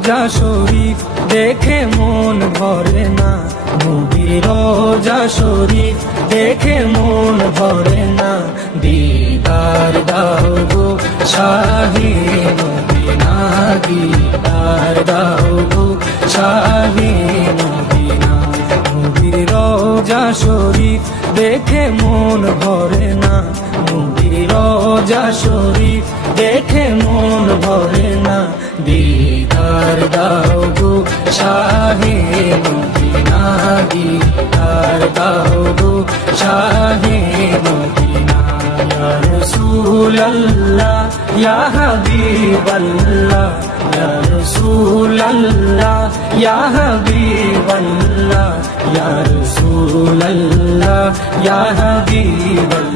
রোজা শরীফ দেখে মন ভরে না, নবীর রোজা শরীফ দেখে মন ভরে না। দিদার দাও গো শাহে মদিনা, দিদার দাও গো শাহে মদিনা। নবীর রোজা শরীফ দেখে মন ভরে না, নবীর রোজা শরীফ দেখে মন ভরে না। দিদার দাও গো শাহে মদিনা, দিদার দাও গো শাহে মদিনা। ইয়া রাসূলুল্লাহ ইয়া হাবিবাল্লাহ, ইয়া রাসূলুল্লাহ ইয়া হাবিবাল্লাহ, ইয়া রাসূলুল্লাহ ইয়া হাবিবাল্লাহ।